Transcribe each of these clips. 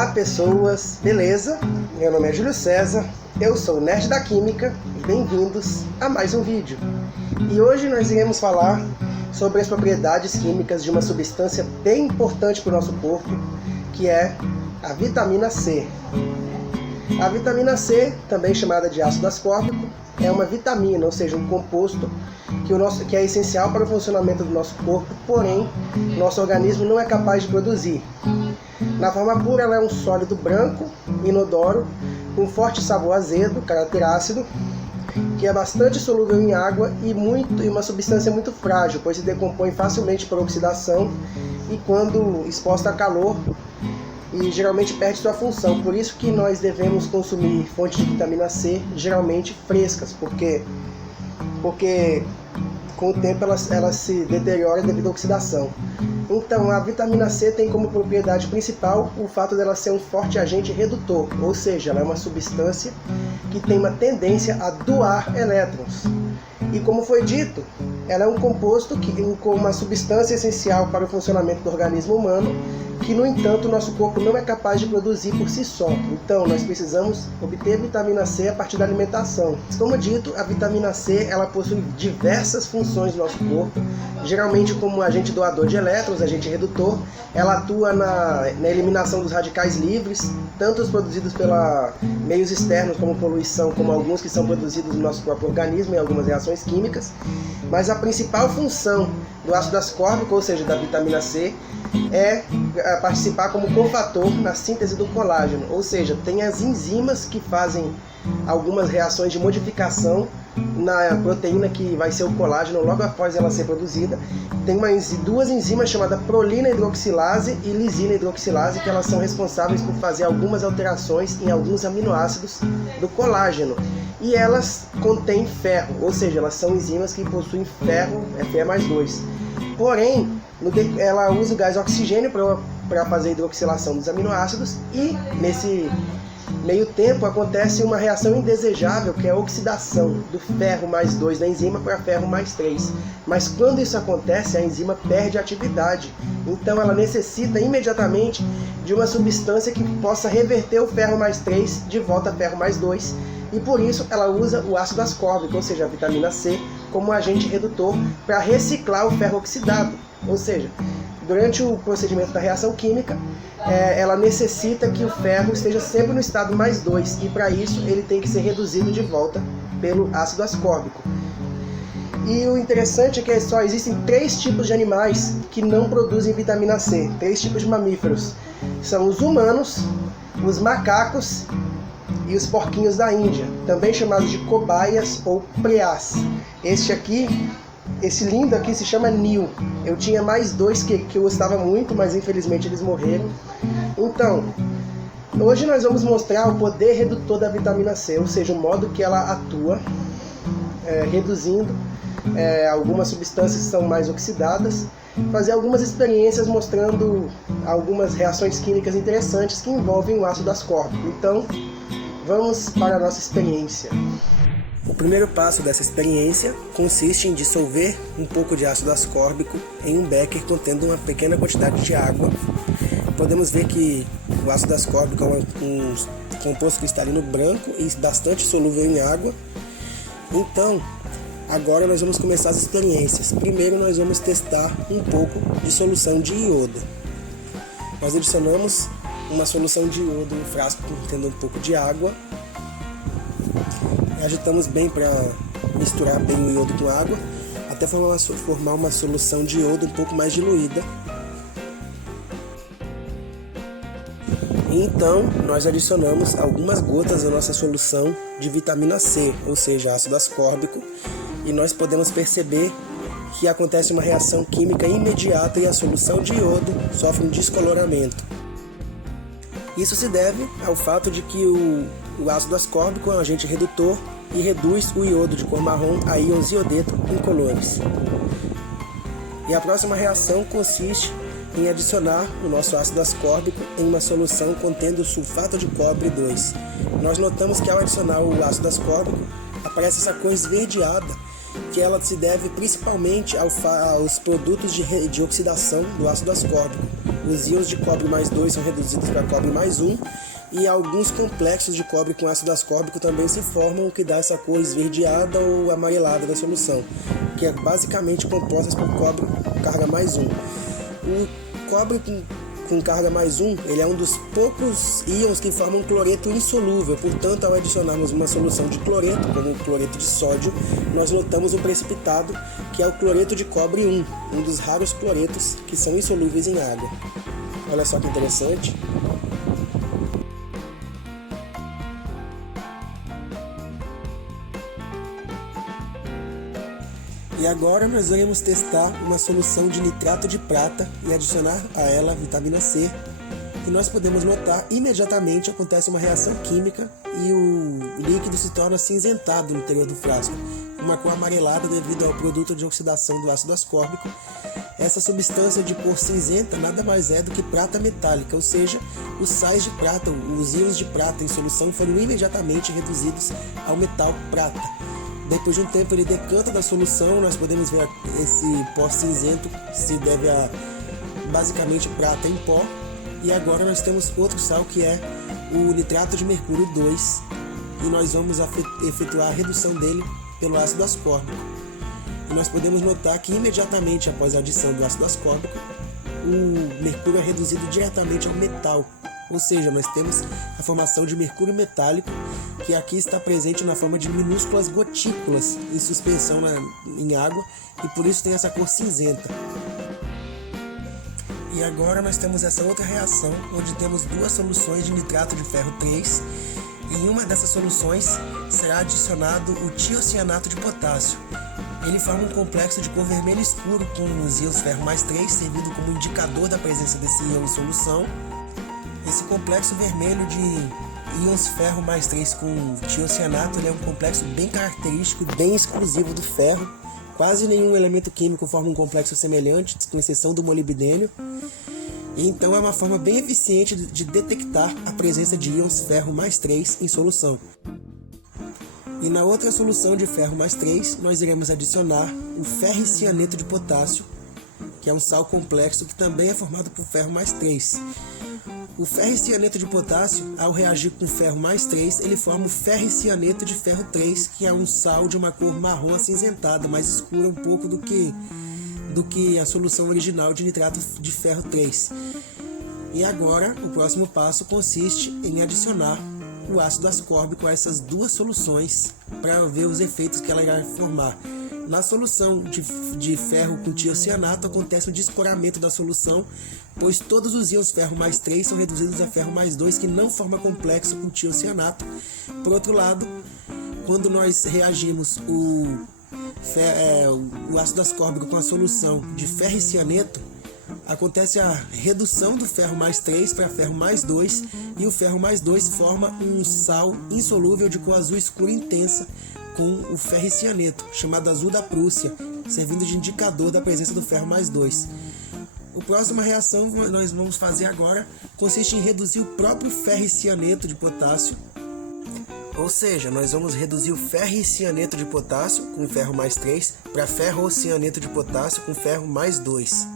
Olá pessoas, beleza? Meu nome é Júlio César, eu sou o Nerd da Química e bem-vindos a mais um vídeo. E hoje nós iremos falar sobre as propriedades químicas de uma substância bem importante para o nosso corpo, que é a vitamina C. A vitamina C, também chamada de ácido ascórbico, é uma vitamina, ou seja, um composto que é essencial para o funcionamento do nosso corpo, porém, nosso organismo não é capaz de produzir. Na forma pura, ela é um sólido branco, inodoro, com forte sabor azedo, caráter ácido, que é bastante solúvel em água e uma substância muito frágil, pois se decompõe facilmente por oxidação e quando exposta a calor, e geralmente perde sua função. Por isso que nós devemos consumir fontes de vitamina C geralmente frescas, porque com o tempo ela se deteriora devido à oxidação. Então a vitamina C tem como propriedade principal o fato dela ser um forte agente redutor, ou seja, ela é uma substância que tem uma tendência a doar elétrons. E como foi dito, ela é um composto com uma substância essencial para o funcionamento do organismo humano, que no entanto o nosso corpo não é capaz de produzir por si só. Então nós precisamos obter vitamina C a partir da alimentação. Como dito, a vitamina C ela possui diversas funções no nosso corpo, geralmente como agente doador de elétrons, agente redutor. Ela atua na eliminação dos radicais livres, tanto os produzidos pelos meios externos como poluição, como alguns que são produzidos no nosso próprio organismo em algumas reações químicas. Mas a principal função do ácido ascórbico, ou seja, da vitamina C, é participar como cofator na síntese do colágeno, ou seja, tem as enzimas que fazem algumas reações de modificação na proteína que vai ser o colágeno logo após ela ser produzida. Tem duas enzimas chamadas prolina hidroxilase e lisina hidroxilase, que elas são responsáveis por fazer algumas alterações em alguns aminoácidos do colágeno. E elas contêm ferro, ou seja, elas são enzimas que possuem ferro, Fe+2. Porém, ela usa o gás oxigênio para fazer a hidroxilação dos aminoácidos e nesse meio tempo acontece uma reação indesejável, que é a oxidação do ferro+2 da enzima para ferro+3. Mas quando isso acontece, a enzima perde a atividade. Então ela necessita imediatamente de uma substância que possa reverter o ferro+3 de volta a ferro+2. E por isso ela usa o ácido ascórbico, ou seja, a vitamina C, como agente redutor para reciclar o ferro oxidado. Ou seja, durante o procedimento da reação química, ela necessita que o ferro esteja sempre no estado +2, e para isso ele tem que ser reduzido de volta pelo ácido ascórbico. E o interessante é que só existem 3 tipos de animais que não produzem vitamina C, 3 tipos de mamíferos. São os humanos, os macacos e os porquinhos da Índia, também chamados de cobaias ou preás. Esse lindo aqui se chama Nil. Eu tinha mais 2 que eu gostava muito, mas infelizmente eles morreram. Então, hoje nós vamos mostrar o poder redutor da vitamina C, ou seja, o modo que ela atua, reduzindo algumas substâncias que são mais oxidadas, fazer algumas experiências mostrando algumas reações químicas interessantes que envolvem o ácido ascórbico. Então, vamos para a nossa experiência. O primeiro passo dessa experiência consiste em dissolver um pouco de ácido ascórbico em um becker contendo uma pequena quantidade de água. Podemos ver que o ácido ascórbico é um composto cristalino branco e bastante solúvel em água. Então, agora nós vamos começar as experiências. Primeiro nós vamos testar um pouco de solução de iodo. Nós adicionamos uma solução de iodo no frasco contendo um pouco de água. Agitamos bem para misturar bem o iodo com água, até formar uma solução de iodo um pouco mais diluída. E então, nós adicionamos algumas gotas da nossa solução de vitamina C, ou seja, ácido ascórbico, e nós podemos perceber que acontece uma reação química imediata e a solução de iodo sofre um descoloramento. Isso se deve ao fato de que o ácido ascórbico é um agente redutor e reduz o iodo de cor marrom a íons iodeto incolores. E a próxima reação consiste em adicionar o nosso ácido ascórbico em uma solução contendo sulfato de cobre 2. Nós notamos que ao adicionar o ácido ascórbico aparece essa cor esverdeada, que ela se deve principalmente aos produtos de oxidação do ácido ascórbico. Os íons de cobre mais 2 são reduzidos para cobre mais 1, e alguns complexos de cobre com ácido ascórbico também se formam, o que dá essa cor esverdeada ou amarelada da solução, que é basicamente composta por cobre com carga mais 1. O cobre com carga mais 1, ele é um dos poucos íons que formam cloreto insolúvel. Portanto, ao adicionarmos uma solução de cloreto, como o cloreto de sódio, nós notamos um precipitado, que é o cloreto de cobre 1, um dos raros cloretos que são insolúveis em água. Olha só que interessante. E agora nós iremos testar uma solução de nitrato de prata e adicionar a ela vitamina C. E nós podemos notar imediatamente acontece uma reação química e o líquido se torna acinzentado no interior do frasco, uma cor amarelada devido ao produto de oxidação do ácido ascórbico. Essa substância de cor cinzenta nada mais é do que prata metálica, ou seja, os sais de prata, os íons de prata em solução foram imediatamente reduzidos ao metal prata. Depois de um tempo ele decanta da solução, nós podemos ver esse pó cinzento se deve a basicamente prata em pó. E agora nós temos outro sal que é o nitrato de mercúrio 2 e nós vamos efetuar a redução dele pelo ácido ascórbico. E nós podemos notar que imediatamente após a adição do ácido ascórbico, o mercúrio é reduzido diretamente ao metal. Ou seja, nós temos a formação de mercúrio metálico, que aqui está presente na forma de minúsculas gotículas em suspensão em água, e por isso tem essa cor cinzenta. E agora nós temos essa outra reação, onde temos duas soluções de nitrato de ferro 3, e em uma dessas soluções será adicionado o tiocianato de potássio. Ele forma um complexo de cor vermelho escuro com os íons ferro mais 3, servindo como indicador da presença desse íon em solução. Esse complexo vermelho de íons ferro mais 3 com tiocianato, ele é um complexo bem característico, bem exclusivo do ferro. Quase nenhum elemento químico forma um complexo semelhante, com exceção do molibdênio. E então é uma forma bem eficiente de detectar a presença de íons ferro mais 3 em solução. E na outra solução de ferro mais 3, nós iremos adicionar o ferricianeto de potássio, que é um sal complexo que também é formado por ferro mais 3. O ferricianeto de potássio, ao reagir com ferro mais 3, ele forma o ferricianeto de ferro 3, que é um sal de uma cor marrom acinzentada, mais escura um pouco do que a solução original de nitrato de ferro 3. E agora, o próximo passo consiste em adicionar o ácido ascórbico a essas duas soluções para ver os efeitos que ela irá formar. Na solução de ferro com tiocianato acontece um descoramento da solução, pois todos os íons ferro mais 3 são reduzidos a ferro mais 2, que não forma complexo com tiocianato. Por outro lado, quando nós reagimos o ácido ascórbico com a solução de ferricianeto, acontece a redução do ferro mais 3 para ferro mais 2, e o ferro mais 2 forma um sal insolúvel de cor azul escura intensa com o ferricianeto, chamado azul da Prússia, servindo de indicador da presença do ferro mais 2. A próxima reação que nós vamos fazer agora consiste em reduzir o próprio ferricianeto de potássio. Ou seja, nós vamos reduzir o ferricianeto de potássio com ferro mais 3 para ferrocianeto de potássio com ferro mais 2.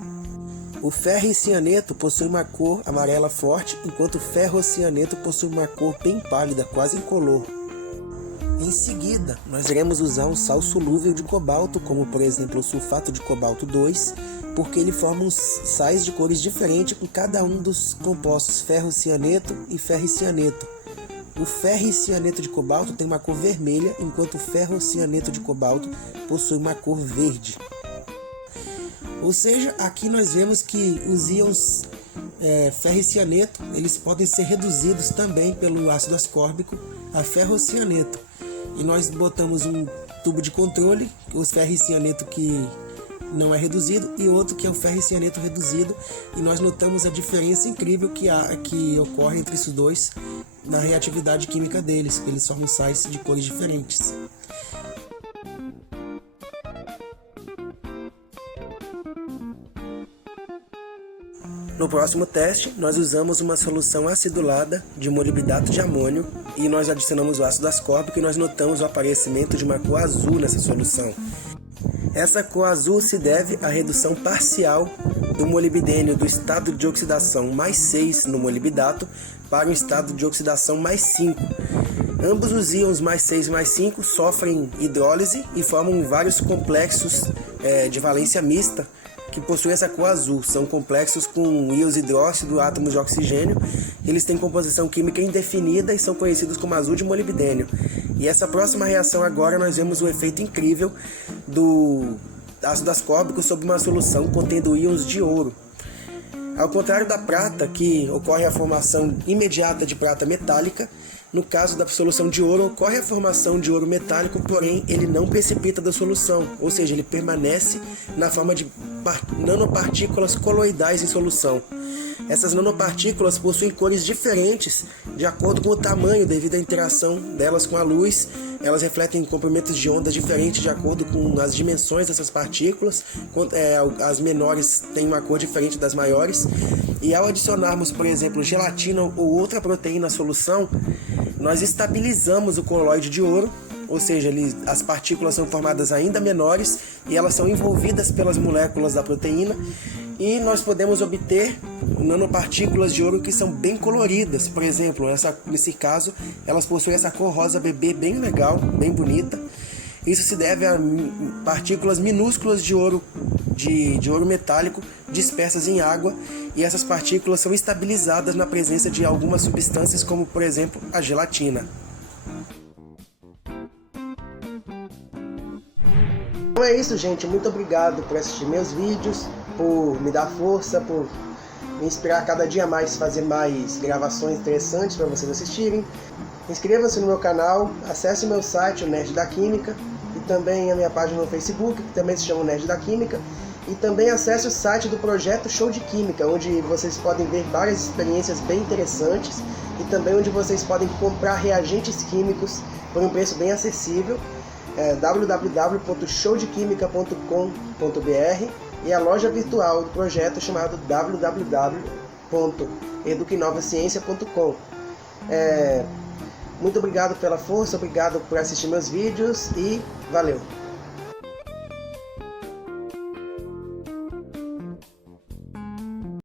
O ferricianeto possui uma cor amarela forte, enquanto o ferrocianeto possui uma cor bem pálida, quase incolor. Em seguida, nós iremos usar um sal solúvel de cobalto, como por exemplo o sulfato de cobalto 2, porque ele forma sais de cores diferentes com cada um dos compostos ferrocianeto e ferricianeto. O ferricianeto de cobalto tem uma cor vermelha, enquanto o ferrocianeto de cobalto possui uma cor verde. Ou seja, aqui nós vemos que os íons ferricianeto, eles podem ser reduzidos também pelo ácido ascórbico a ferrocianeto. E nós botamos um tubo de controle, o ferricianeto que não é reduzido, e outro que é o ferricianeto reduzido, e nós notamos a diferença incrível que ocorre entre esses dois na reatividade química deles, que eles formam sais de cores diferentes. No próximo teste, nós usamos uma solução acidulada de molibdato de amônio e nós adicionamos o ácido ascórbico e nós notamos o aparecimento de uma cor azul nessa solução. Essa cor azul se deve à redução parcial do molibdênio do estado de oxidação mais 6 no molibdato para o estado de oxidação mais 5. Ambos os íons mais 6 e mais 5 sofrem hidrólise e formam vários complexos de valência mista que possuem essa cor azul. São complexos com íons hidróxido, átomos de oxigênio. Eles têm composição química indefinida e são conhecidos como azul de molibdênio. E essa próxima reação agora nós vemos o efeito incrível do ácido ascórbico sobre uma solução contendo íons de ouro. Ao contrário da prata, que ocorre a formação imediata de prata metálica, no caso da solução de ouro, ocorre a formação de ouro metálico, porém ele não precipita da solução, ou seja, ele permanece na forma de nanopartículas coloidais em solução. Essas nanopartículas possuem cores diferentes de acordo com o tamanho devido à interação delas com a luz. Elas refletem comprimentos de ondas diferentes de acordo com as dimensões dessas partículas. As menores têm uma cor diferente das maiores. E ao adicionarmos, por exemplo, gelatina ou outra proteína à solução, nós estabilizamos o coloide de ouro, ou seja, as partículas são formadas ainda menores e elas são envolvidas pelas moléculas da proteína. E nós podemos obter nanopartículas de ouro que são bem coloridas. Por exemplo, nesse caso, elas possuem essa cor rosa bebê bem legal, bem bonita. Isso se deve a partículas minúsculas de ouro metálico dispersas em água, e essas partículas são estabilizadas na presença de algumas substâncias, como por exemplo a gelatina. Então é isso, gente. Muito obrigado por assistir meus vídeos, por me dar força, por me inspirar cada dia mais a fazer mais gravações interessantes para vocês assistirem. Inscreva-se no meu canal, acesse o meu site, o Nerd da Química, e também a minha página no Facebook, que também se chama Nerd da Química, e também acesse o site do Projeto Show de Química, onde vocês podem ver várias experiências bem interessantes e também onde vocês podem comprar reagentes químicos por um preço bem acessível. www.showdequimica.com.br e a loja virtual do projeto chamado www.eduquinovaciencia.com. Muito obrigado pela força, obrigado por assistir meus vídeos e valeu!